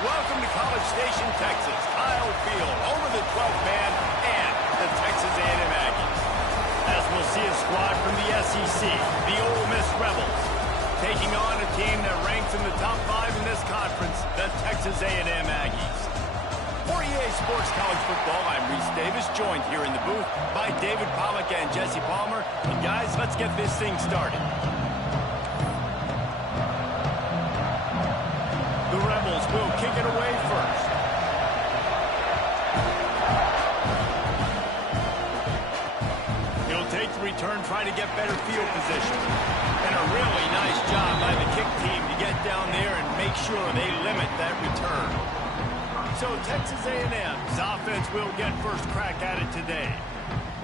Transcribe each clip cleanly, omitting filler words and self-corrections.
Welcome to College Station, Texas. Kyle Field over the 12th man and the Texas A&M Aggies. As we'll see a squad from the SEC, the Ole Miss Rebels, taking on a team that ranks in the top 5 in this conference, the Texas A&M Aggies. For EA Sports College Football, I'm Reese Davis, joined here in the booth by David Pollack and Jesse Palmer. And guys, let's get this thing started. The Rebels will kick it away first. He'll take the return, try to get better field position. And a really nice job by the kick team to get down there and make sure they limit that return. So Texas A&M's offense will get first crack at it today.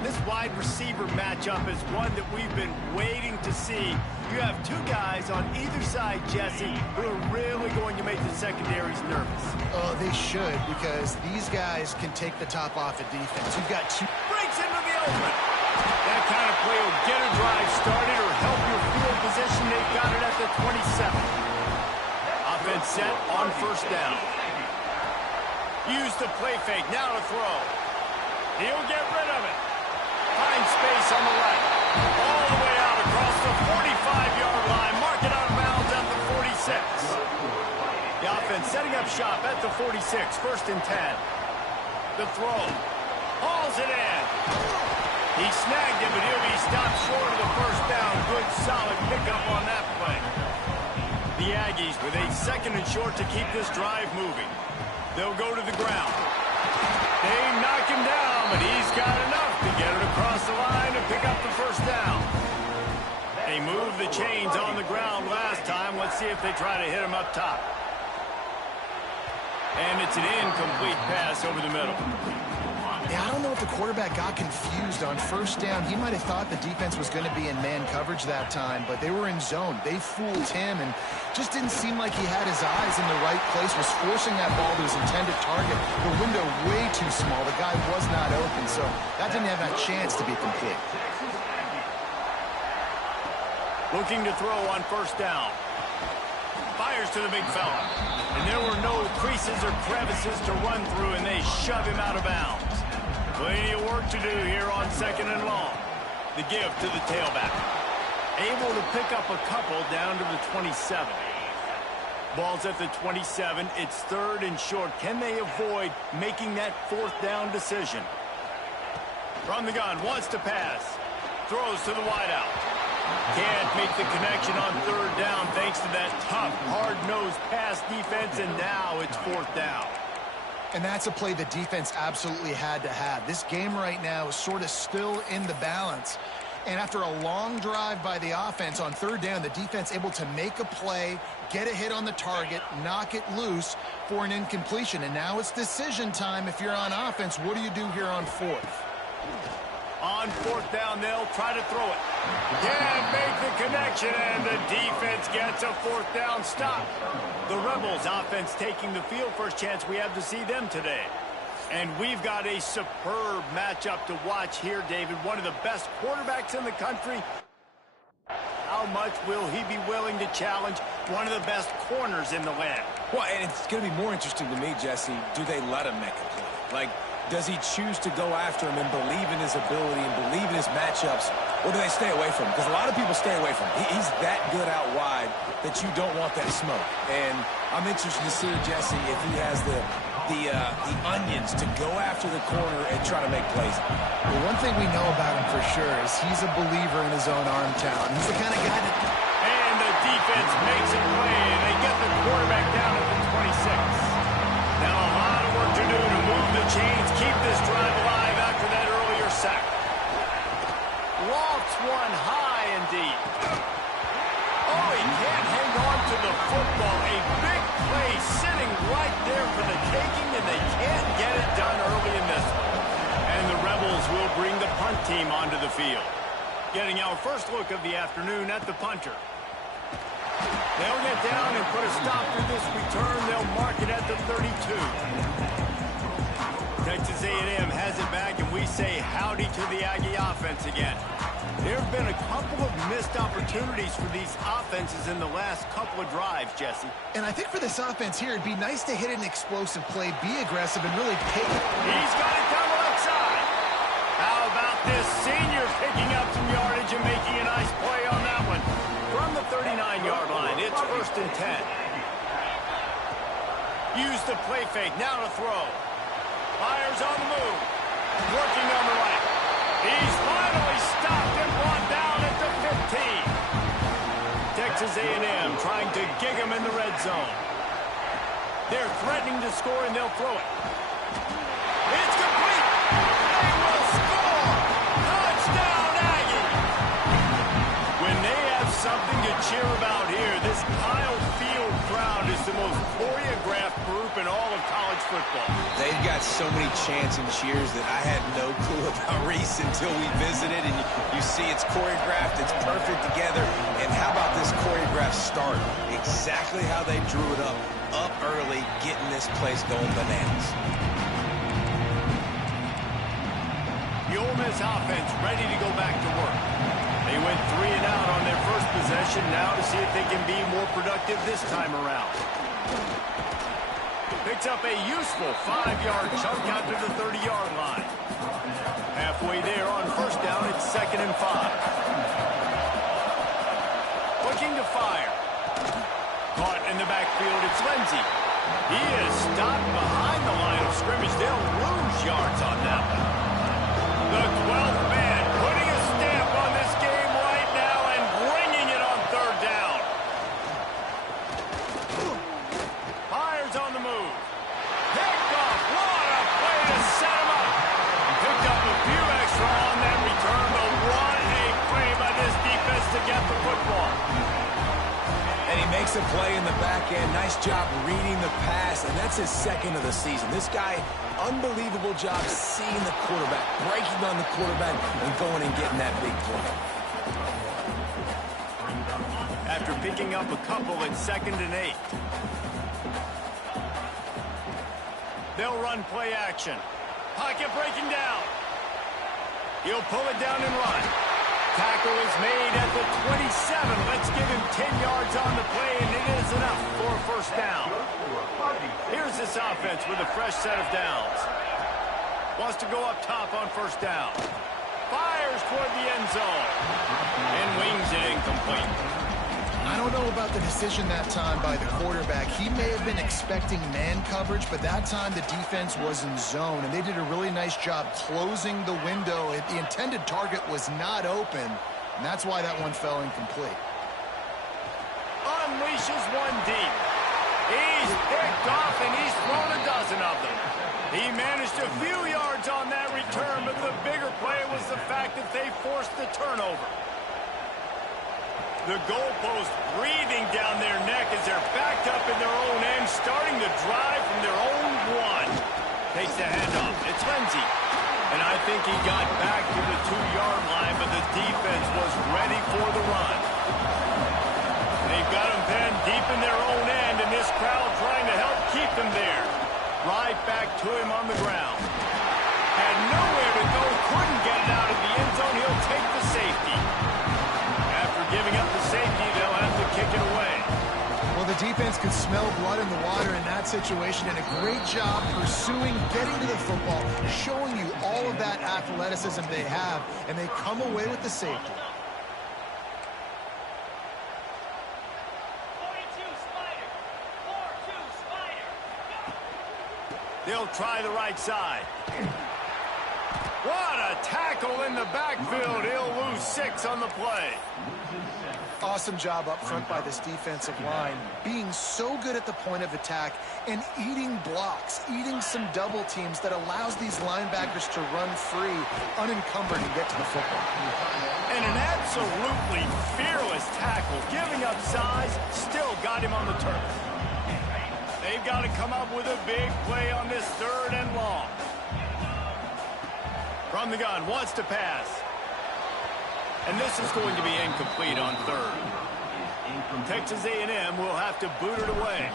This wide receiver matchup is one that we've been waiting to see. You have two guys on either side, Jesse, who are really going to make the secondaries nervous. Oh, they should, because these guys can take the top off of defense. You've got two. Breaks into the open. That kind of play will get a drive started or help your field position. They've got it at the 27. Offense set on first down. Use the play fake, now to throw. He'll get rid of it. Finds space on the right. All the way out across the 45-yard line. Mark it out of bounds at the 46. The offense setting up shop at the 46. First and 10. The throw. Hauls it in. He snagged it, but he'll be stopped short of the first down. Good, solid pickup on that play. The Aggies with a second and short to keep this drive moving. They'll go to the ground. They knock him down, but he's got enough to get it across the line and pick up the first down. They moved the chains on the ground last time. Let's see if they try to hit him up top. And it's an incomplete pass over the middle. Yeah, I don't know if the quarterback got confused on first down. He might have thought the defense was going to be in man coverage that time, but they were in zone. They fooled him and just didn't seem like he had his eyes in the right place, was forcing that ball to his intended target. The window way too small. The guy was not open, so that didn't have that chance to be complete. Looking to throw on first down. Fires to the big fella. And there were no creases or crevices to run through, and they shove him out of bounds. Plenty of work to do here on second and long. The give to the tailback. Able to pick up a couple down to the 27. Ball's at the 27. It's third and short. Can they avoid making that fourth down decision? From the gun, wants to pass. Throws to the wideout. Can't make the connection on third down thanks to that tough, hard-nosed pass defense, and now it's fourth down. And that's a play the defense absolutely had to have. This game right now is sort of still in the balance. And after a long drive by the offense on third down, the defense able to make a play, get a hit on the target, knock it loose for an incompletion. And now it's decision time if you're on offense. What do you do here on fourth? On fourth down, they'll try to throw it. Can't make the connection, and the defense gets a fourth down stop. The Rebels offense taking the field. First chance we have to see them today. And we've got a superb matchup to watch here, David. One of the best quarterbacks in the country. How much will he be willing to challenge one of the best corners in the land? Well, and it's going to be more interesting to me, Jesse, do they let him make a play? Like, does he choose to go after him and believe in his ability and believe in his matchups, or do they stay away from him? Because a lot of people stay away from him. He's that good out wide that you don't want that smoke. And I'm interested to see, Jesse, if he has the onions to go after the corner and try to make plays. Well, one thing we know about him for sure is he's a believer in his own arm talent. He's the kind of guy that... And the defense makes a play, and they get the quarterback down at the 26. Now a lot of work to do to move the chains, keep this drive alive after that earlier sack. Lofts one high and deep. Oh, he can't hang on to the football. A big play sitting right there for the taking, and they can't get it done early in this one. And the Rebels will bring the punt team onto the field. Getting our first look of the afternoon at the punter. They'll get down and put a stop to this return. They'll mark it at the 32. Texas A&M has it back, and we say howdy to the Aggie offense again. There have been a couple of missed opportunities for these offenses in the last couple of drives, Jesse. And I think for this offense here, it'd be nice to hit an explosive play, be aggressive, and really take it. He's got it down the left side. How about this senior picking up some yardage and making a nice play on that one? From the 39-yard line, it's 1st and 10. Use the play fake, now to throw. Fires on the move. Working on the right. He's finally stopped and brought down at the 15. Texas A&M trying to gig him in the red zone. They're threatening to score, and they'll throw it. It's complete. They will score. Touchdown, Aggie. When they have something to cheer about here, this Kyle Field crowd is the most choreographed group in all of college football. They've got so many chants and cheers that I had no clue about Reese until we visited, and you see it's choreographed, it's perfect together. And how about this choreographed start? Exactly how they drew it up early, getting this place going bananas. The Ole Miss offense ready to go back to work. They went 3 and out on their first possession, now to see if they can be more productive this time around. Picks up a useful 5-yard chunk out to the 30-yard line. Halfway there on first down, it's 2nd and 5. Looking to fire. Caught in the backfield, it's Lindsey. He is stopped behind the line of scrimmage. They'll lose yards on that one. The 12th man putting a stamp on this game right now and bringing it on 3rd down. Fires on the move. Picked off. What a play to set him up. Picked up a few extra on that return, but what a play by this defense to get the football. And he makes a play in the back end. Nice job reading the pass, and that's his 2nd of the season. This guy, unbelievable job seeing the quarterback, breaking on the quarterback, and going and getting that big play. After picking up a couple in 2nd and 8. They'll run play action. Pocket breaking down. He'll pull it down and run. Tackle is made at the 27. Let's give him 10 yards on the play, and it is enough for a first down. Here's this offense with a fresh set of downs. Wants to go up top on first down. Fires toward the end zone. And wings it incomplete. I don't know about the decision that time by the quarterback. He may have been expecting man coverage, but that time the defense was in zone, and they did a really nice job closing the window. The intended target was not open, and that's why that one fell incomplete. Unleashes one deep. He's picked off, and he's thrown a dozen of them. He managed a few yards on that return, but the bigger play was the fact that they forced the turnover. The goalpost breathing down their neck as they're backed up in their own end, starting to drive from their own 1. Takes the handoff. It's Lindsey. And I think he got back to the 2-yard line, but the defense was ready for the run. They've got him penned deep in their own end, and this crowd trying to help keep them there. Right back to him on the ground. Had nowhere to go, couldn't get it out of the end zone. He'll take the safety. Giving up the safety, they'll have to kick it away. Well, the defense could smell blood in the water in that situation, and a great job pursuing, getting to the football, showing you all of that athleticism they have, and they come away with the safety. They'll try the right side. What a tackle in the backfield. He'll lose 6 on the play. Awesome job up front by this defensive line, being so good at the point of attack and eating blocks, eating some double teams that allows these linebackers to run free, unencumbered, and get to the football. And an absolutely fearless tackle, giving up size, still got him on the turf. They've got to come up with a big play on this 3rd and long. From the gun, wants to pass. And this is going to be incomplete on 3rd. Texas A&M will have to boot it away.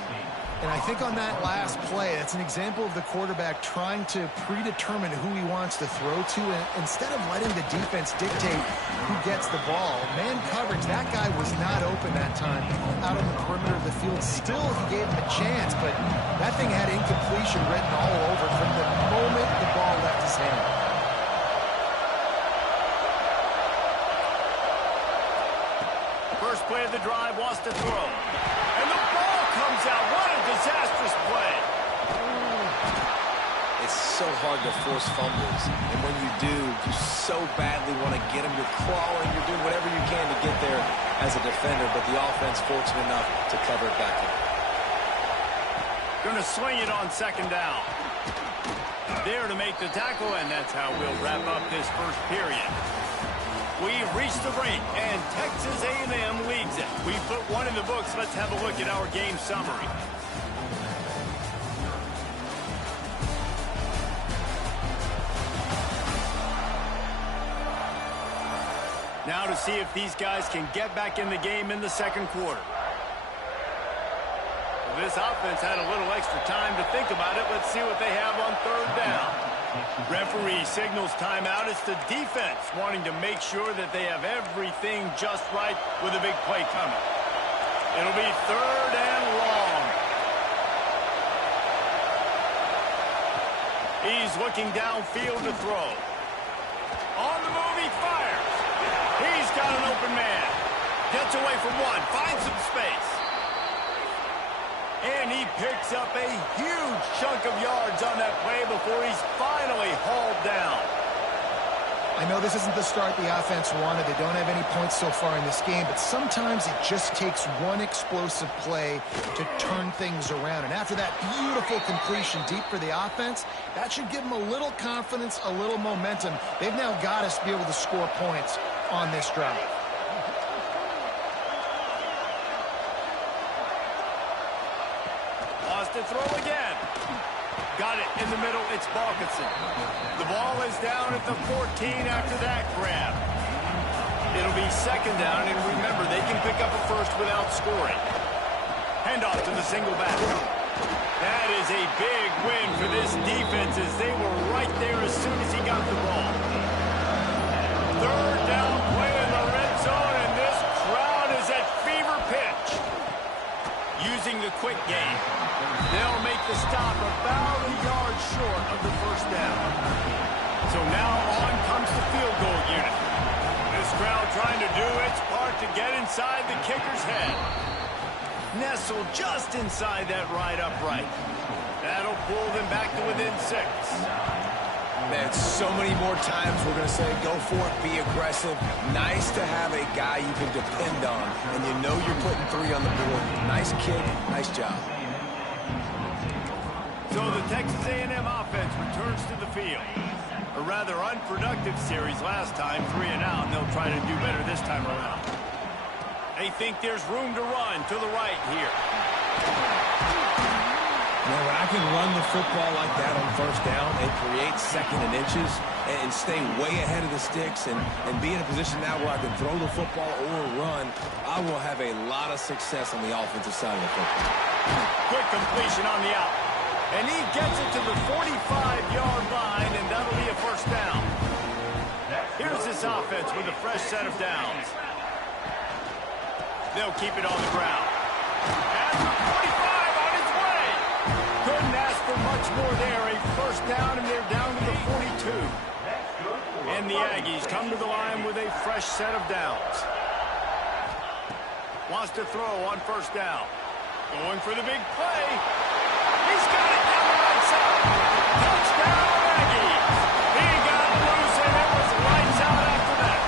And I think on that last play, that's an example of the quarterback trying to predetermine who he wants to throw to, and instead of letting the defense dictate who gets the ball. Man coverage, that guy was not open that time out on the perimeter of the field. Still, he gave him a chance, but that thing had incompletion written all over it from the moment the ball left his hand. First play of the drive, wants to throw. And the ball comes out. What a disastrous play. It's so hard to force fumbles. And when you do, you so badly want to get them. You're crawling. You're doing whatever you can to get there as a defender. But the offense fortunate enough to cover it back up. Going to swing it on second down. There to make the tackle, and that's how we'll wrap up this first period. We've reached the break, and Texas A&M leads it. We put one in the books. Let's have a look at our game summary. Now to see if these guys can get back in the game in the second quarter. Well, this offense had a little extra time to think about it. Let's see what they have on third down. Referee signals timeout. It's the defense wanting to make sure that they have everything just right with a big play coming. It'll be third and long. He's looking downfield to throw. On the move, he fires. He's got an open man. Gets away from one, finds some space. And he picks up a huge chunk of yards on that play before he's finally hauled down. I know this isn't the start the offense wanted. They don't have any points so far in this game, but sometimes it just takes one explosive play to turn things around. And after that beautiful completion deep for the offense, that should give them a little confidence, a little momentum. They've now got to be able to score points on this drive. To throw again. Got it in the middle. It's Balkinson. The ball is down at the 14 after that grab. It'll be second down, and remember, they can pick up a first without scoring. Handoff to the single back. That is a big win for this defense as they were right there as soon as he got the ball. Third down play in the red zone, and this crowd is at fever pitch. Using the quick game. They'll make the stop about a yard short of the first down. So now on comes the field goal unit. This crowd trying to do its part to get inside the kicker's head. Nestled just inside that right upright. That'll pull them back to within 6. Man, so many more times we're going to say, go for it, be aggressive. Nice to have a guy you can depend on, and you know you're putting 3 on the board. Nice kick, nice job. So the Texas A&M offense returns to the field. A rather unproductive series last time, 3 and out, and they'll try to do better this time around. They think there's room to run to the right here. Well, when I can run the football like that on first down and create second and inches and stay way ahead of the sticks and be in a position now where I can throw the football or run, I will have a lot of success on the offensive side of the football. Quick completion on the out. And he gets it to the 45-yard line, and that'll be a first down. Here's this offense with a fresh set of downs. They'll keep it on the ground. And the 45 on its way. Couldn't ask for much more there. A first down, and they're down to the 42. And the Aggies come to the line with a fresh set of downs. Wants to throw on first down. Going for the big play. He's got it down the right side. Touchdown, Aggies. He got loose, and it was lights out after that.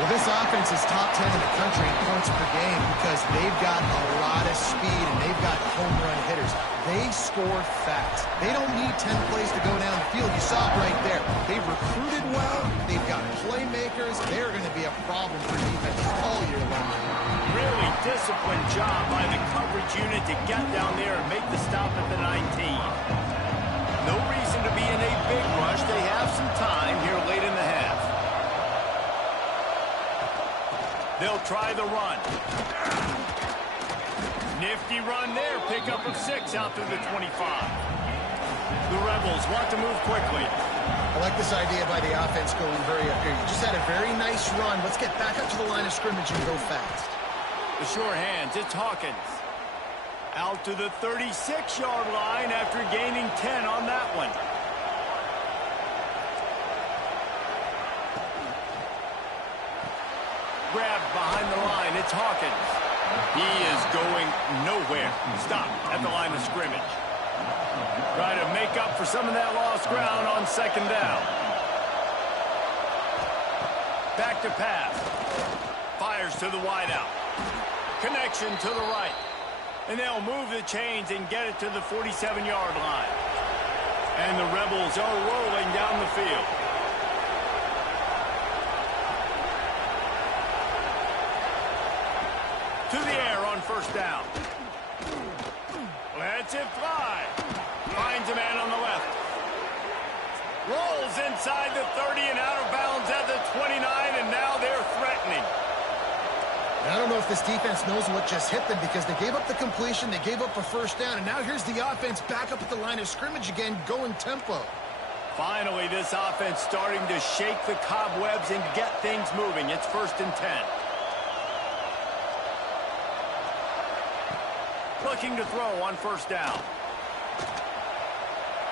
Well, this offense is top 10 in the country in points per game because they've got a lot of speed and they've got home run hitters. They score fast. They don't need 10 plays to go down the field. You saw it right there. They've recruited well. They've got playmakers. They're going to be a problem for defense all year long. Really disciplined job by the coverage unit to get down there and make the stop at the 19. No reason to be in a big rush. They have some time here late in the half. They'll try the run. Nifty run there. Pickup of 6 out to the 25. The Rebels want to move quickly. I like this idea by the offense going very up here. You just had a very nice run. Let's get back up to the line of scrimmage and go fast. The sure hands, it's Hawkins. Out to the 36-yard line after gaining 10 on that one. Grabbed behind the line, it's Hawkins. He is going nowhere. Stop at the line of scrimmage. Try to make up for some of that lost ground on second down. Back to pass. Fires to the wideout. Connection to the right. And they'll move the chains and get it to the 47-yard line. And the Rebels are rolling down the field. To the air on first down. Lets it fly. Finds a man on the left. Rolls inside the 30 and out of bounds at the 29, and now they're threatening. I don't know if this defense knows what just hit them because they gave up the completion, they gave up a first down, and now here's the offense back up at the line of scrimmage again, going tempo. Finally, this offense starting to shake the cobwebs and get things moving. It's 1st and 10. Looking to throw on first down.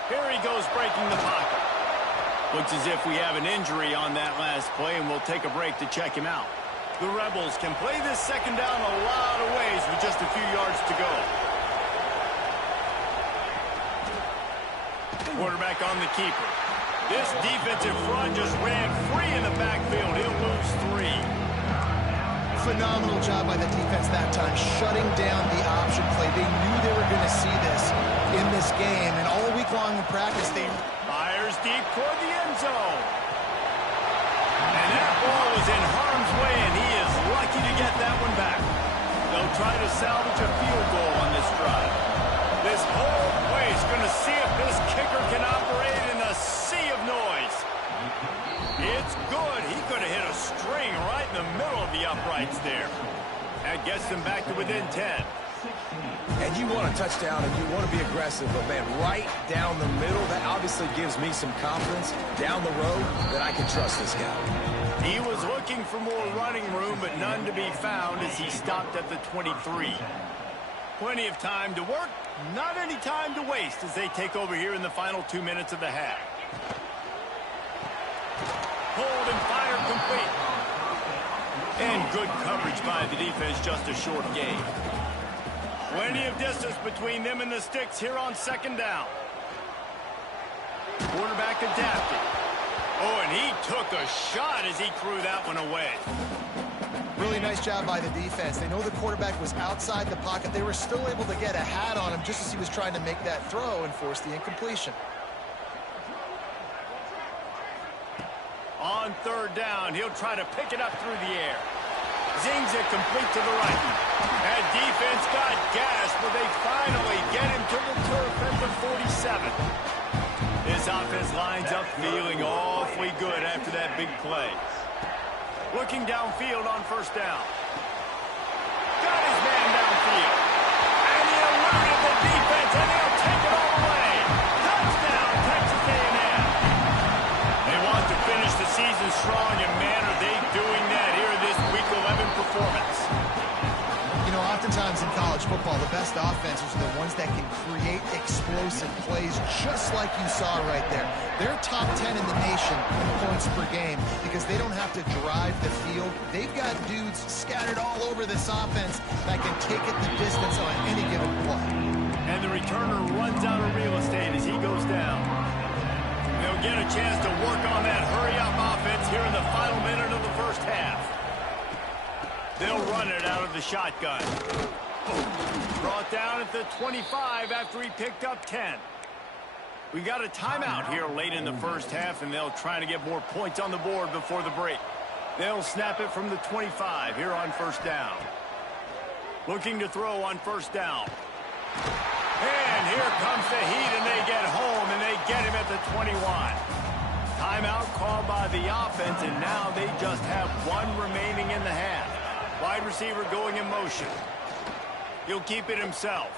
Here he goes breaking the pocket. Looks as if we have an injury on that last play, and we'll take a break to check him out. The Rebels can play this second down a lot of ways with just a few yards to go. Quarterback on the keeper. This defensive front just ran free in the backfield. He'll lose 3. Phenomenal job by the defense that time, shutting down the option play. They knew they were going to see this in this game, and all week long in practice, they fires deep toward the end zone. And that ball was in harm's way, and he is lucky to get that one back. They'll try to salvage a field goal on this drive. This whole place going to see if this kicker can operate in a sea of noise. It's good. He could have hit a string right in the middle of the uprights there. That gets them back to within 10. And you want a touchdown and you want to be aggressive, but man, right down the middle, that obviously gives me some confidence down the road that I can trust this guy. He was looking for more running room, but none to be found as he stopped at the 23. Plenty of time to work, not any time to waste as they take over here in the final 2 minutes of the half. Hold and fire complete. And good coverage by the defense, just a short gain. Plenty of distance between them and the sticks here on second down. Quarterback adapted. Oh, and he took a shot as he threw that one away. Really nice job by the defense. They know the quarterback was outside the pocket. They were still able to get a hat on him just as he was trying to make that throw and force the incompletion. On third down, he'll try to pick it up through the air. Zings it complete to the right. That defense got gashed, but they finally get him to the turf at the 47. This offense lines up feeling awfully good after that big play. Looking downfield on first down. Got his man downfield. And he eluded the defense, and he'll take it all the way. Touchdown, Texas A&M. They want to finish the season strong, and man, are they doing that here in this Week 11 performance. You know, oftentimes in college football, the best offenses are the ones that can create explosive plays, just like you saw right there. They're top 10 in the nation in points per game because they don't have to drive the field. They've got dudes scattered all over this offense that can take it the distance on any given play. And the returner runs out of real estate as he goes down. They'll get a chance to work on that hurry-up offense here in the final minute of the first half. They'll run it out of the shotgun. Brought down at the 25 after he picked up 10. We got a timeout here late in the first half, and they'll try to get more points on the board before the break. They'll snap it from the 25 here on first down. Looking to throw on first down. And here comes the heat, and they get home, and they get him at the 21. Timeout called by the offense, and now they just have one remaining in the half. Wide receiver going in motion. He'll keep it himself.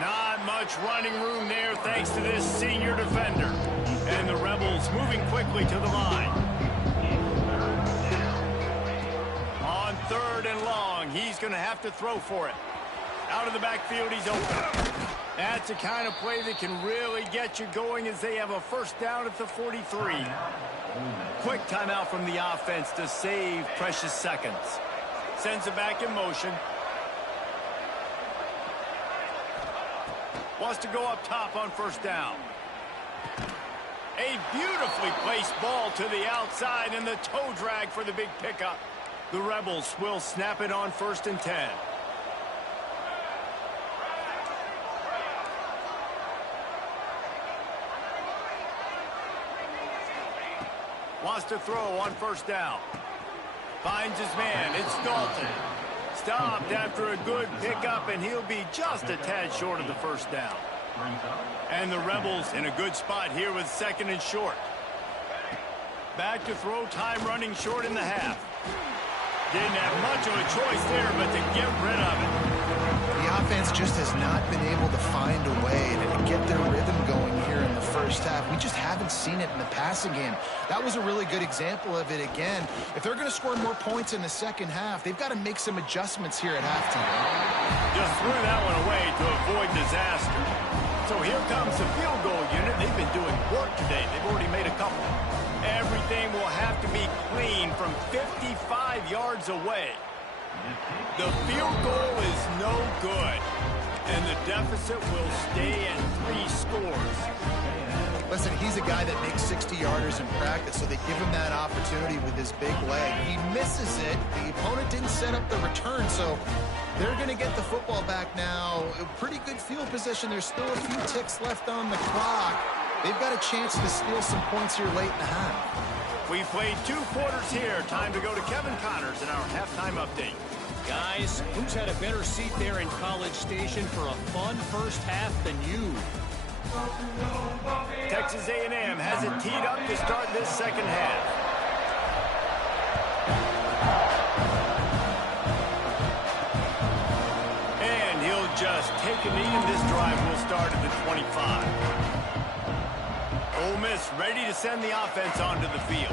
Not much running room there thanks to this senior defender. And the Rebels moving quickly to the line. On 3rd and long, he's going to have to throw for it. Out of the backfield, he's open. That's the kind of play that can really get you going as they have a first down at the 43. Quick timeout from the offense to save precious seconds. Sends it back in motion. Wants to go up top on first down. A beautifully placed ball to the outside and the toe drag for the big pickup. The Rebels will snap it on 1st and 10. Wants to throw on first down. Finds his man. It's Dalton. Stopped after a good pickup, and he'll be just a tad short of the first down. And the Rebels in a good spot here with 2nd and short. Back to throw, time running short in the half. Didn't have much of a choice there, but to get rid of it. The offense just has not been able to find a way to get their rhythm going here in the first half. We just haven't seen it in the passing game. That was a really good example of it again. If they're going to score more points in the second half, they've got to make some adjustments here at halftime. Just threw that one away to avoid disaster. So here comes the field goal unit. They've been doing work today. They've already made a couple. Everything will have to be clean from 55 yards away. The field goal is no good, and the deficit will stay at 3 scores. Listen, he's a guy that makes 60-yarders in practice, so they give him that opportunity with his big leg. He misses it. The opponent didn't set up the return, so they're going to get the football back now. A pretty good field position. There's still a few ticks left on the clock. They've got a chance to steal some points here late in the half. We played 2 quarters here. Time to go to Kevin Connors in our halftime update. Guys, who's had a better seat there in College Station for a fun first half than you? Texas A&M has it teed up to start this second half. And he'll just take a knee, and this drive will start at the 25. Ole Miss ready to send the offense onto the field.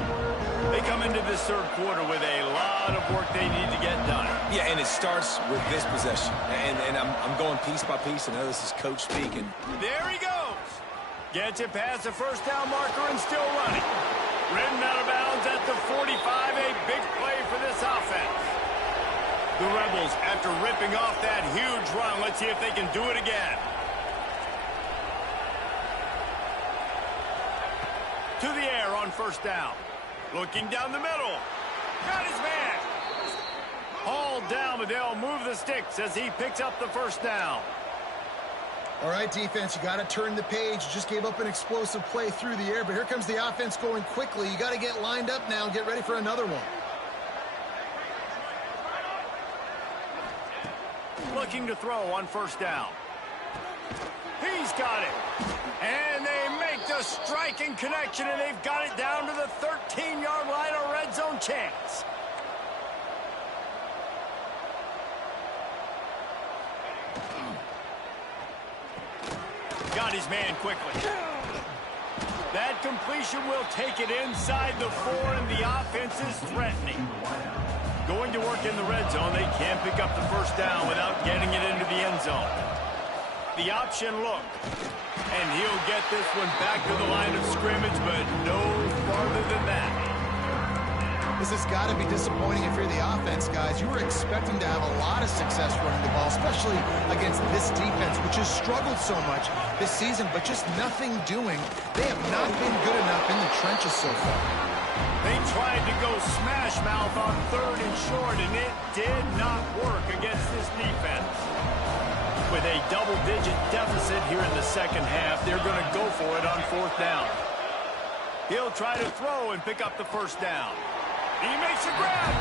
They come into this 3rd quarter with a lot of work they need to get done. Yeah, and it starts with this possession. And I'm going piece by piece. I know this is coach speaking. There he goes. Gets it past the first down marker and still running. Ridden out of bounds at the 45. A big play for this offense. The Rebels, after ripping off that huge run, let's see if they can do it again. To the air on first down. Looking down the middle. Got his man. Hauled down, but they'll move the sticks as he picks up the first down. All right, defense, you got to turn the page. You just gave up an explosive play through the air, but here comes the offense going quickly. You got to get lined up now and get ready for another one. Looking to throw on first down. He's got it. And they make the striking connection, and they've got it down to the 13-yard line, a red zone chance. Got his man quickly. That completion will take it inside the 4, and the offense is threatening. Going to work in the red zone, they can't pick up the first down without getting it into the end zone. The option look. And he'll get this one back to the line of scrimmage, but no farther than that. This has got to be disappointing if you're the offense, guys. You were expecting to have a lot of success running the ball, especially against this defense, which has struggled so much this season, but just nothing doing. They have not been good enough in the trenches so far. They tried to go smash mouth on 3rd and short, and it did not work against this defense. With a double-digit deficit here in the second half, they're going to go for it on 4th down. He'll try to throw and pick up the first down. He makes a grab,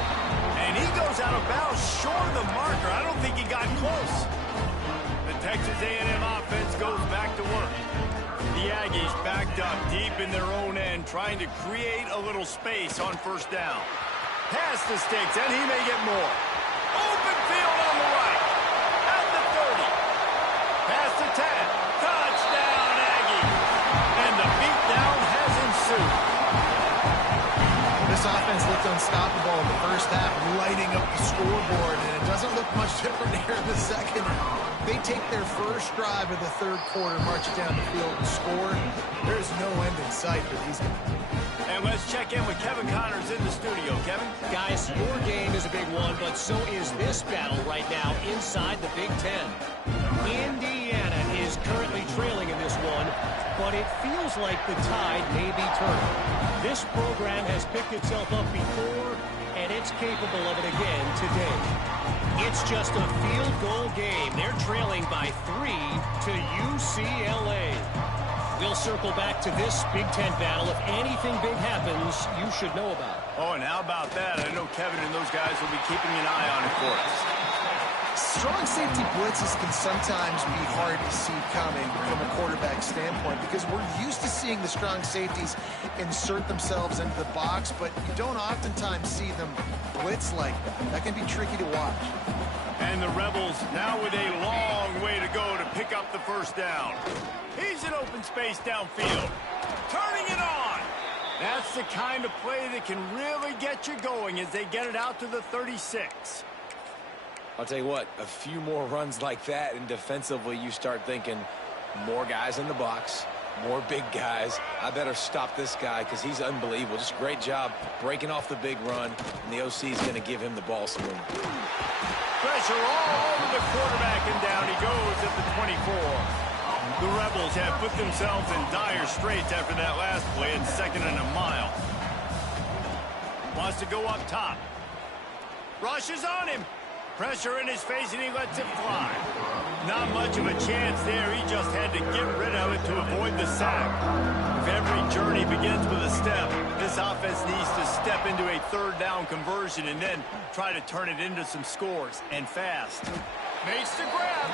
and he goes out of bounds short of the marker. I don't think he got close. The Texas A&M offense goes back to work. The Aggies backed up deep in their own end, trying to create a little space on first down. Past the sticks, and he may get more. Open field on the right. At the 30. Past the 10. Touchdown, Aggie. And the beatdown has ensued. This offense looked unstoppable in the first half, lighting up the scoreboard, and it doesn't look much different here in the second. They take their first drive of the third quarter, march it down the field and score. There's no end in sight for these guys. And let's check in with Kevin Connors in the studio. Kevin? Guys, your game is a big one, but so is this battle right now inside the Big Ten. Indiana is currently trailing in this one, but it feels like the tide may be turning. This program has picked itself up before, and it's capable of it again today. It's just a field goal game. They're trailing by 3 to UCLA. We'll circle back to this Big Ten battle. If anything big happens, you should know about it. Oh, and how about that? I know Kevin and those guys will be keeping an eye on it for us. Strong safety blitzes can sometimes be hard to see coming from a quarterback standpoint because we're used to seeing the strong safeties insert themselves into the box, but you don't oftentimes see them blitz like that. That can be tricky to watch. And the Rebels now with a long way to go to pick up the first down. He's in open space downfield. Turning it on. That's the kind of play that can really get you going as they get it out to the 36. I'll tell you what, a few more runs like that, and defensively you start thinking more guys in the box, more big guys. I better stop this guy because he's unbelievable. Just great job breaking off the big run, and the OC is going to give him the ball some room. Pressure all over the quarterback, and down he goes at the 24. The Rebels have put themselves in dire straits after that last play at 2nd and a mile. Wants to go up top. Rushes on him. Pressure in his face, and he lets it fly. Not much of a chance there. He just had to get rid of it to avoid the sack. If every journey begins with a step, this offense needs to step into a third down conversion and then try to turn it into some scores, and fast. Makes the grab.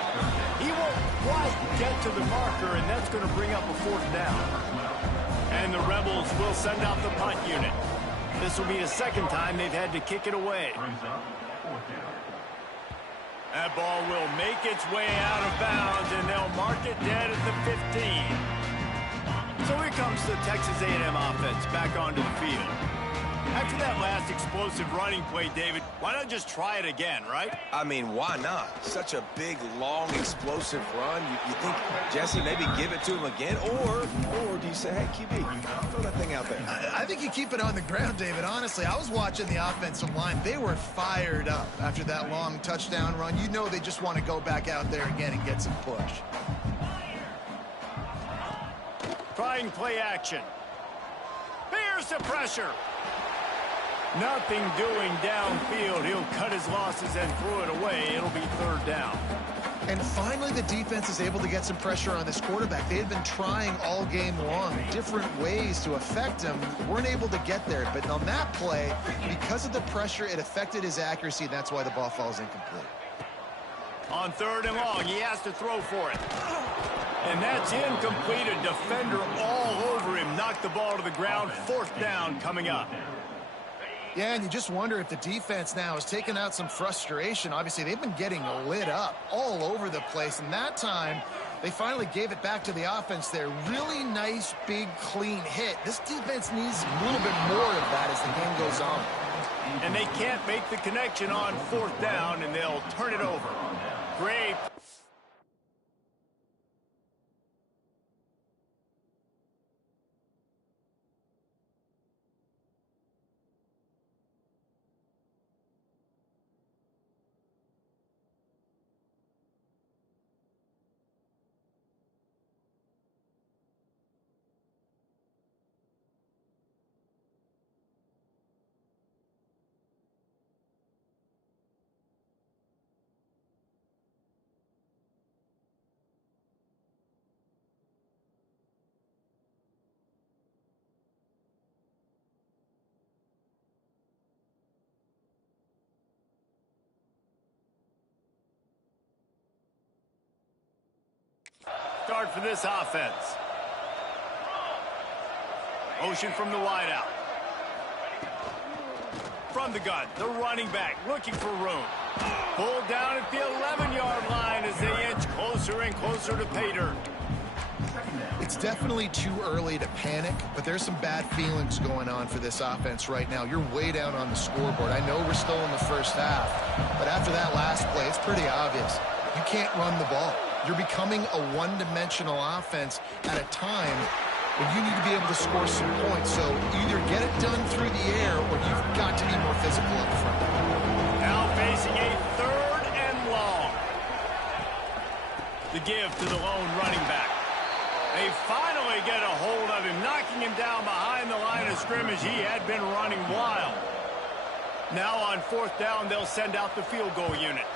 He won't quite get to the marker, and that's going to bring up a 4th down. And the Rebels will send out the punt unit. This will be the second time they've had to kick it away. That ball will make its way out of bounds, and they'll mark it dead at the 15. So here comes the Texas A&M offense back onto the field. After that last explosive running play, David, why not just try it again, right? I mean, why not? Such a big, long, explosive run. You think, Jesse, maybe give it to him again? Or do you say, hey, QB, throw that thing out there? I think you keep it on the ground, David. Honestly, I was watching the offensive line. They were fired up after that long touchdown run. You know they just want to go back out there again and get some push. Trying play action. There's the pressure. Nothing doing downfield. He'll cut his losses and throw it away. It'll be 3rd down. And finally, the defense is able to get some pressure on this quarterback. They had been trying all game long, different ways to affect him. Weren't able to get there. But on that play, because of the pressure, it affected his accuracy, and that's why the ball falls incomplete. On 3rd and long, he has to throw for it. And that's incomplete. A defender all over him. Knocked the ball to the ground. 4th down coming up. Yeah, and you just wonder if the defense now has taken out some frustration. Obviously, they've been getting lit up all over the place, and that time they finally gave it back to the offense there. Really nice, big, clean hit. This defense needs a little bit more of that as the game goes on. And they can't make the connection on 4th down, and they'll turn it over. Great. Start for this offense. Motion from the wideout. from the gun. The running back looking for room. Pulled down at the 11-yard line as they inch closer and closer to pay dirt. It's definitely too early to panic, but there's some bad feelings going on for this offense right now. You're way down on the scoreboard. I know we're still in the first half, but after that last play, it's pretty obvious. You can't run the ball. You're becoming a one-dimensional offense at a time when you need to be able to score some points. So either get it done through the air or you've got to be more physical up front. Now facing a 3rd and long. The give to the lone running back. They finally get a hold of him, knocking him down behind the line of scrimmage. He had been running wild. Now on 4th down, they'll send out the field goal unit.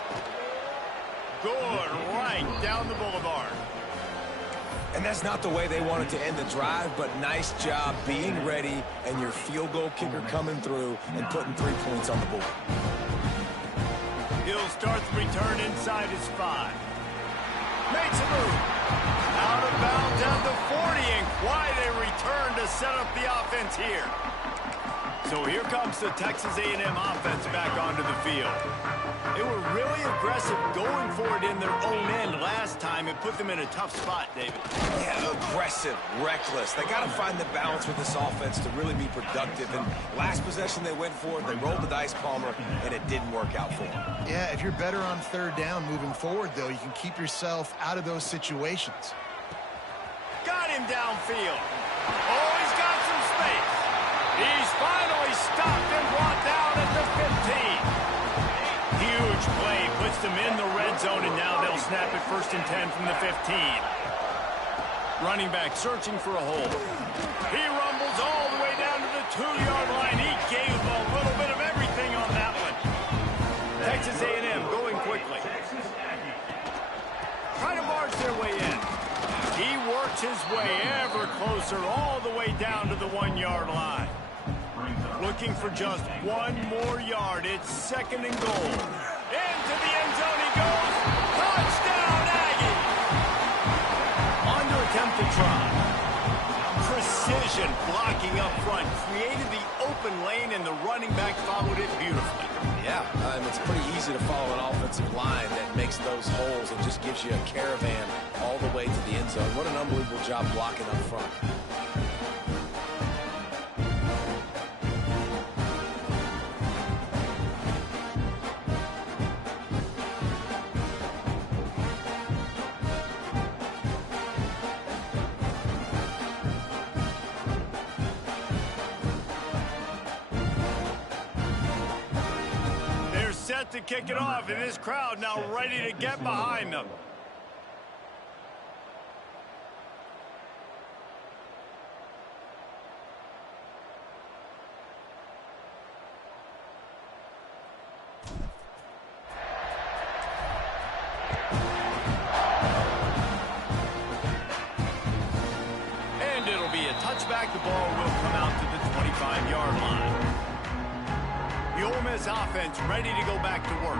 Good right down the boulevard. And that's not the way they wanted to end the drive, but nice job being ready and your field goal kicker coming through and putting 3 points on the board. He'll start the return inside his 5. Makes a move. Out of bounds at the 40, and quite a return to set up the offense here. So here comes the Texas A&M offense back onto the field. They were really aggressive going for it in their own end last time. It put them in a tough spot, David. Yeah, aggressive, reckless. They got to find the balance with this offense to really be productive. And last possession they went for it, they rolled the dice, Palmer, and it didn't work out for them. Yeah, if you're better on 3rd down moving forward, though, you can keep yourself out of those situations. Got him downfield. Oh, he's got some space. He's finally stopped and brought down at the 15. Huge play puts them in the red zone, and now they'll snap it 1st and 10 from the 15. Running back searching for a hole. He rumbles all the way down to the 2-yard line. He gave a little bit of everything on that one. Texas A&M going quickly. Trying to march their way in. He works his way ever closer all the way down to the 1-yard line. Looking for just 1 more yard. It's 2nd and goal. Into the end zone he goes. Touchdown, Aggie! On to attempt to try. Precision blocking up front. Created the open lane, and the running back followed it beautifully. Yeah, and it's pretty easy to follow an offensive line that makes those holes and just gives you a caravan all the way to the end zone. What an unbelievable job blocking up front. To kick it off, and this crowd now ready to get behind them. And it'll be a touchback. The ball will come out to the 25-yard line. The Ole Miss offense ready to go back to work.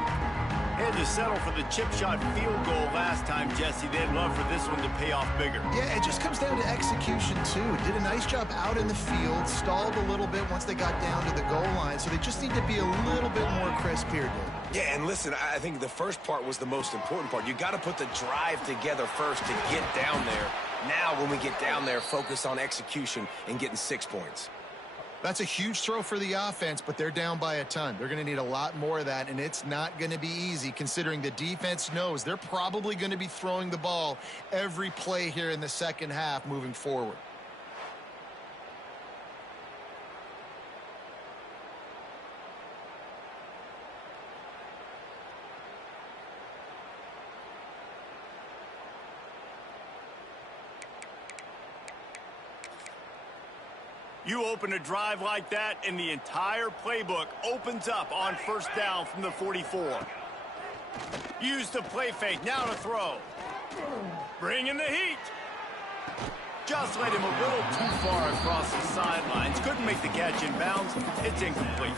Had to settle for the chip shot field goal last time, Jesse. They'd love for this one to pay off bigger. Yeah, it just comes down to execution, too. Did a nice job out in the field, stalled a little bit once they got down to the goal line, so they just need to be a little bit more crisp here, dude. Yeah, and listen, I think the first part was the most important part. You got to put the drive together first to get down there. Now, when we get down there, focus on execution and getting 6 points. That's a huge throw for the offense, but they're down by a ton. They're going to need a lot more of that, and it's not going to be easy considering the defense knows they're probably going to be throwing the ball every play here in the second half moving forward. You open a drive like that, and the entire playbook opens up on 1st down from the 44. Use the play fake, now to throw. Bring in the heat. Just led him a little too far across the sidelines. Couldn't make the catch in bounds. It's incomplete.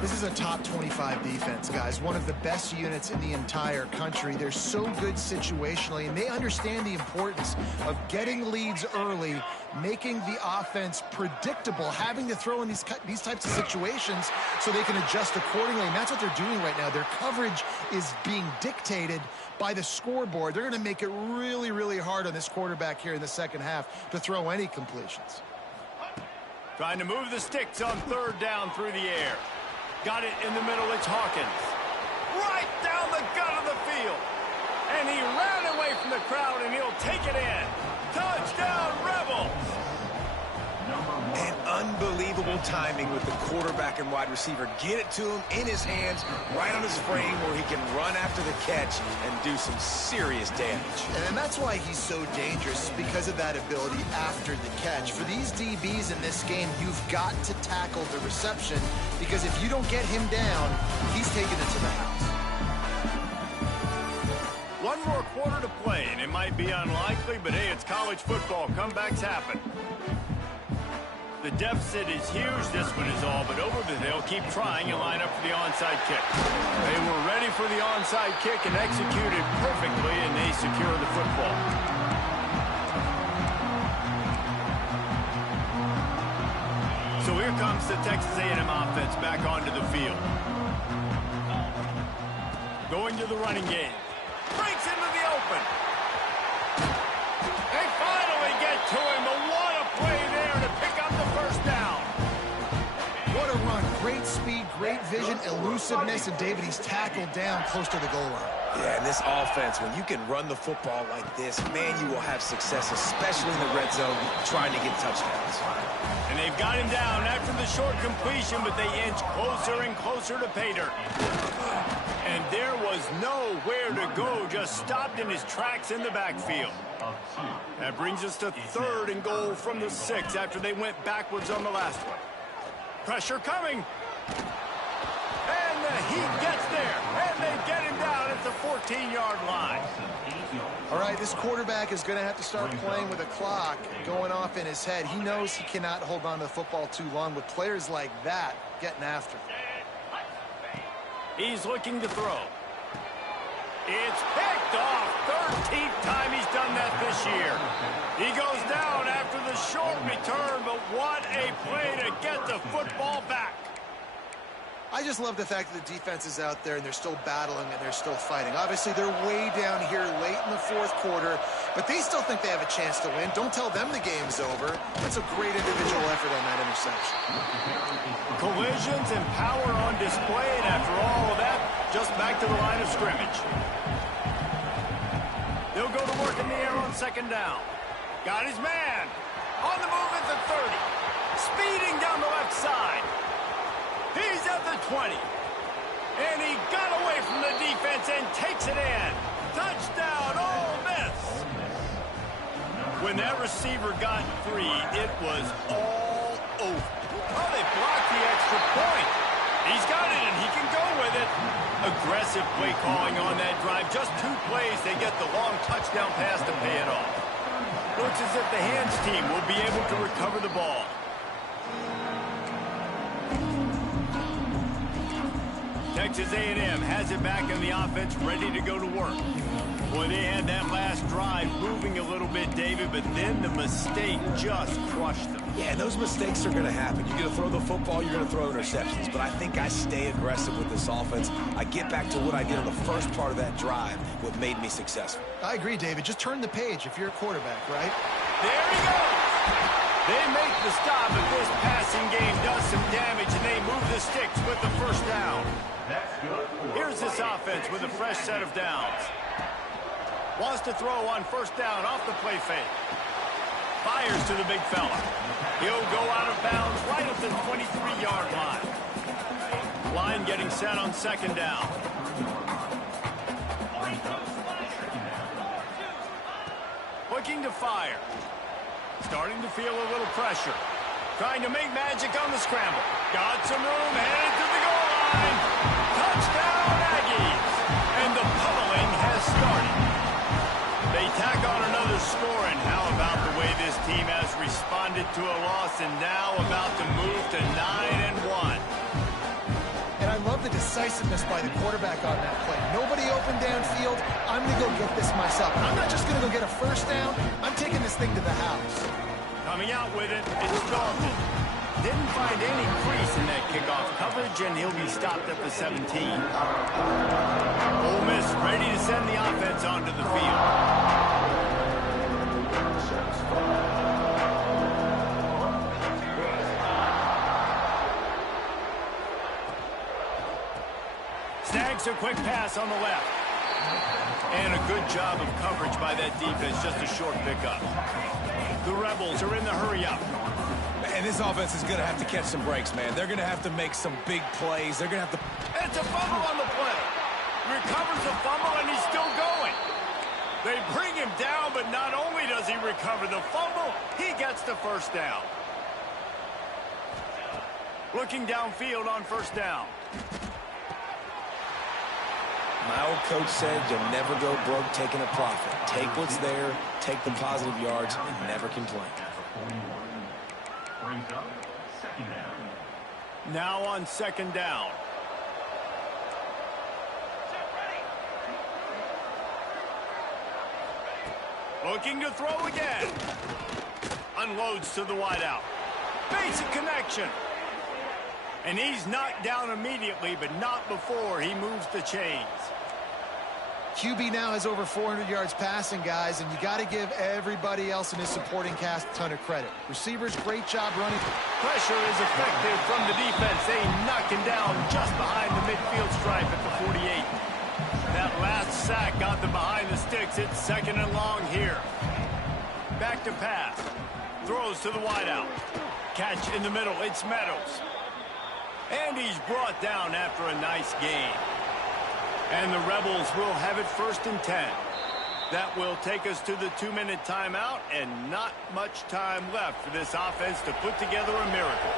This is a top 25 defense, guys. One of the best units in the entire country. They're so good situationally, and they understand the importance of getting leads early, making the offense predictable, having to throw in these types of situations so they can adjust accordingly. And that's what they're doing right now. Their coverage is being dictated by the scoreboard. They're going to make it really, really hard on this quarterback here in the second half to throw any completions. Trying to move the sticks on third down through the air. Got it in the middle. It's Hawkins. Right down the gut of the field. And he ran away from the crowd, and he'll take it in. Touchdown, Rebels! And unbelievable timing with the quarterback and wide receiver. Get it to him in his hands, right on his frame, where he can run after the catch and do some serious damage. And that's why he's so dangerous, because of that ability after the catch. For these DBs in this game, you've got to tackle the reception, because if you don't get him down, he's taking it to the house. One more quarter to play, and it might be unlikely, but hey, it's college football. Comebacks happen. The deficit is huge. This one is all but over, but they'll keep trying and line up for the onside kick. They were ready for the onside kick and executed perfectly, and they secure the football. So here comes the Texas A&M offense back onto the field. Going to the running game. Breaks into the open. They finally get to him. But what a play there to pick up the first down. What a run. Great speed, great vision, elusiveness, and David, he's tackled down close to the goal line. Yeah, and this offense, when you can run the football like this, man, you will have success, especially in the red zone, trying to get touchdowns. And they've got him down after the short completion, but they inch closer and closer to pay dirt. And there was nowhere to go, just stopped in his tracks in the backfield. That brings us to 3rd and goal from the 6 after they went backwards on the last one. Pressure coming. And the Heat gets there, and they get him down at the 14-yard line. All right, this quarterback is going to have to start playing with a clock going off in his head. He knows he cannot hold on to the football too long with players like that getting after him. He's looking to throw. It's picked off. 13th time he's done that this year. He goes down after the short return, but what a play to get the football back. I just love the fact that the defense is out there and they're still battling and they're still fighting. Obviously, they're way down here late in the 4th quarter, but they still think they have a chance to win. Don't tell them the game's over. That's a great individual effort on that interception. Collisions and power on display, and after all of that, just back to the line of scrimmage. They'll go to work in the air on 2nd down. Got his man. On the move at the 30. Speeding down the left side. He's at the 20. And he got away from the defense and takes it in. Touchdown, Ole Miss. When that receiver got 3, it was all over. Oh, they blocked the extra point. He's got it, and he can go with it. Aggressive play calling on that drive. Just 2 plays, they get the long touchdown pass to pay it off. Looks as if the hands team will be able to recover the ball. Texas A&M has it back in the offense, ready to go to work. Boy, they had that last drive moving a little bit, David, but then the mistake just crushed them. Yeah, those mistakes are going to happen. You're going to throw the football, you're going to throw interceptions. But I think I stay aggressive with this offense. I get back to what I did on the first part of that drive, what made me successful. I agree, David. Just turn the page if you're a quarterback, right? There he goes. They make the stop, but this passing game does some damage, and they move the sticks with the first down. Here's this offense with a fresh set of downs. Wants to throw on 1st down off the play fake. Fires to the big fella. He'll go out of bounds right at the 23-yard line. Line getting set on 2nd down. Looking to fire. Starting to feel a little pressure. Trying to make magic on the scramble. Got some room, headed to the goal line. Touchdown, Aggies. And the pummeling has started. They tack on another score, and how about the way this team has responded to a loss and now about to move to 9-1. decisiveness by the quarterback on that play. Nobody open downfield. I'm going to go get this myself. I'm not just going to go get a first down. I'm taking this thing to the house. Coming out with it, it's Dalton. Didn't find any crease in that kickoff coverage, and he'll be stopped at the 17. Ole Miss ready to send the offense onto the field. Snags a quick pass on the left. And a good job of coverage by that defense, just a short pickup. The Rebels are in the hurry-up. And this offense is going to have to catch some breaks, man. They're going to have to make some big plays. They're going to have to... It's a fumble on the play. Recovers the fumble, and he's still going. They bring him down, but not only does he recover the fumble, he gets the first down. Looking downfield on first down. My old coach said you'll never go broke taking a profit. Take what's there, take the positive yards, and never complain. Now on second down. Looking to throw again. Unloads to the wideout. Basic connection. And he's knocked down immediately, but not before he moves the chains. QB now has over 400 yards passing, guys, and you got to give everybody else in his supporting cast a ton of credit. Receivers, great job running. Pressure is effective from the defense. They knock him down just behind the midfield stripe at the 48. That last sack got them behind the sticks. It's second and long here. Back to pass. Throws to the wideout. Catch in the middle. It's Meadows. And he's brought down after a nice gain. And the Rebels will have it first and 10. That will take us to the 2-minute timeout, and not much time left for this offense to put together a miracle.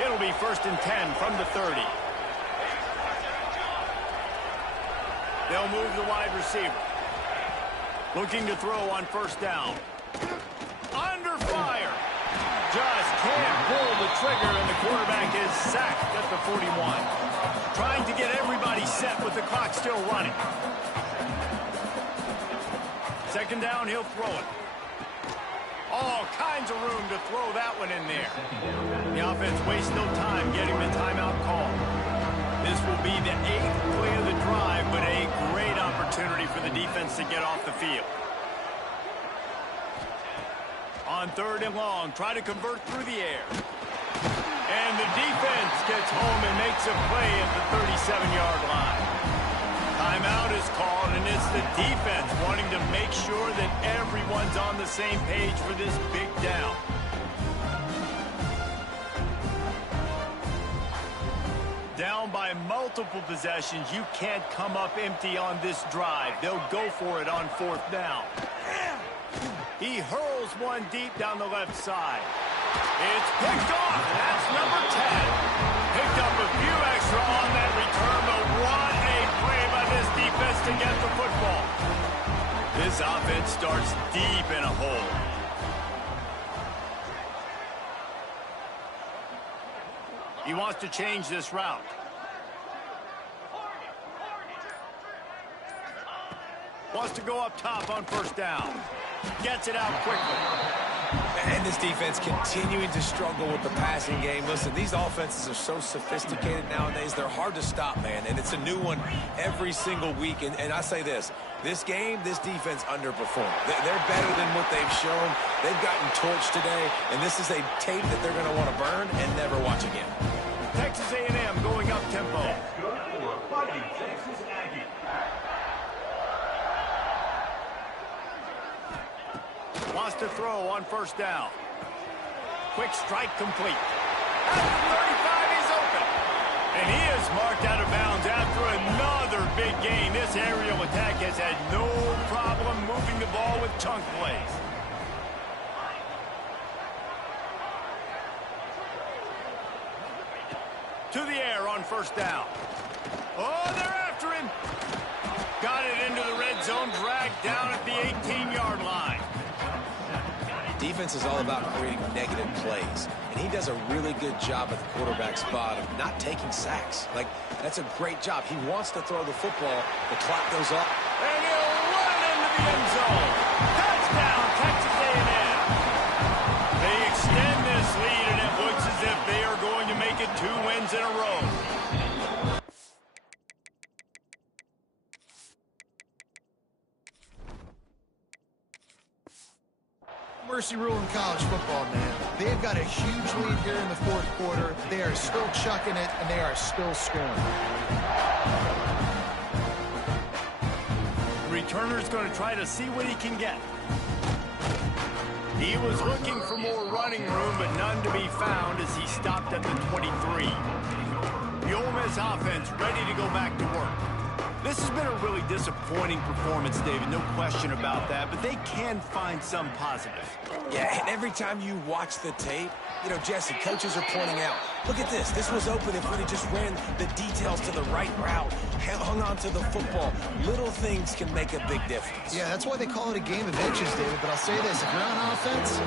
It'll be first and 10 from the 30. They'll move the wide receiver. Looking to throw on first down. Under fire. Just can't pull the trigger, and the quarterback is sacked at the 41. Trying to get everybody set with the clock still running. Second down, he'll throw it. All kinds of room to throw that one in there. The offense wastes no time getting the timeout call. This will be the 8th play of the drive, but a great opportunity for the defense to get off the field. On third and long, try to convert through the air. And the defense gets home and makes a play at the 37-yard line. Timeout is called, and it's the defense wanting to make sure that everyone's on the same page for this big down. Down by multiple possessions, you can't come up empty on this drive. They'll go for it on fourth down. He hurls one deep down the left side. It's picked off, and that's number 10. Picked up a few extra on that return, but what a play by this defense to get the football. This offense starts deep in a hole. He wants to change this route. Wants to go up top on first down. Gets it out quickly. And this defense continuing to struggle with the passing game. Listen, these offenses are so sophisticated nowadays. They're hard to stop, man. And it's a new one every single week. And I say this game, this defense underperformed. They're better than what they've shown. They've gotten torched today. And this is a tape that they're going to want to burn and never watch again. Texas A&M going up tempo. Wants to throw on first down. Quick strike complete. At the 35, he's open. And he is marked out of bounds after another big gain. This aerial attack has had no problem moving the ball with chunk plays. To the air on first down. Oh, they're after him. Got it into the red zone, dragged down at the 18-yard line. Defense is all about creating negative plays, and he does a really good job at the quarterback spot of not taking sacks. Like, that's a great job. He wants to throw the football. The clock goes up. And he'll run it into the end zone. Touchdown, Texas A&M. They extend this lead, and it looks as if they are going to make it 2 wins in a row. Mercy rule in college football, man. They've got a huge lead here in the fourth quarter. They are still chucking it, and they are still scoring. The returner's going to try to see what he can get. He was looking for more running room, but none to be found as he stopped at the 23. The Ole Miss offense ready to go back to work. This has been a really disappointing performance, David, no question about that, but they can find some positive. Yeah, and every time you watch the tape, you know, Jesse, coaches are pointing out, look at this. This was open if we just ran the details to the right route, hung on to the football. Little things can make a big difference. Yeah, that's why they call it a game of inches, David. But I'll say this, if you're on offense,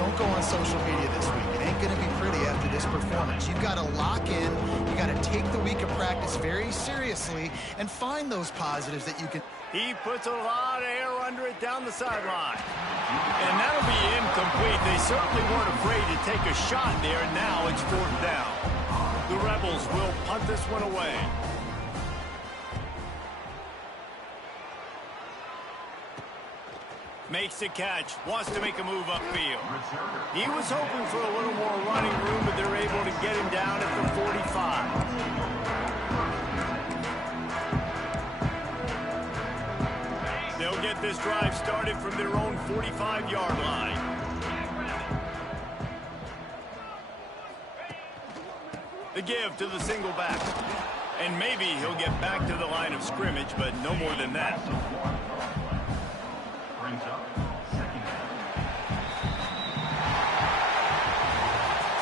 don't go on social media this week. It ain't going to be pretty after this performance. You've got to lock in. You got to take the week of practice very seriously and find those positives that you can. He puts a lot of air under it down the sideline. And that'll be incomplete. They certainly weren't afraid to take a shot there. Now it's 4th down. The Rebels will punt this one away. Makes the catch. Wants to make a move upfield. He was hoping for a little more running room, but they're able to get him down at the 45. They'll get this drive started from their own 45-yard line. The give to the single back. And maybe he'll get back to the line of scrimmage, but no more than that.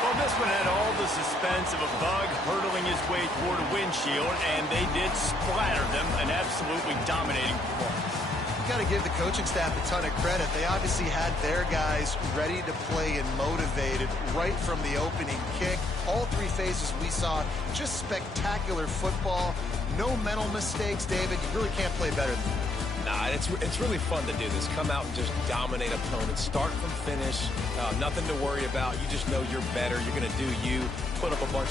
Well, this one had all the suspense of a bug hurtling his way toward a windshield, and they did splatter them, an absolutely dominating performance. Got to give the coaching staff a ton of credit. They obviously had their guys ready to play and motivated right from the opening kick. All 3 phases we saw, just spectacular football. No mental mistakes, David. You really can't play better than that. Nah, it's really fun to do this. Come out and just dominate opponents. Start from finish. Nothing to worry about. You just know you're better. You're going to do you. Put up a bunch of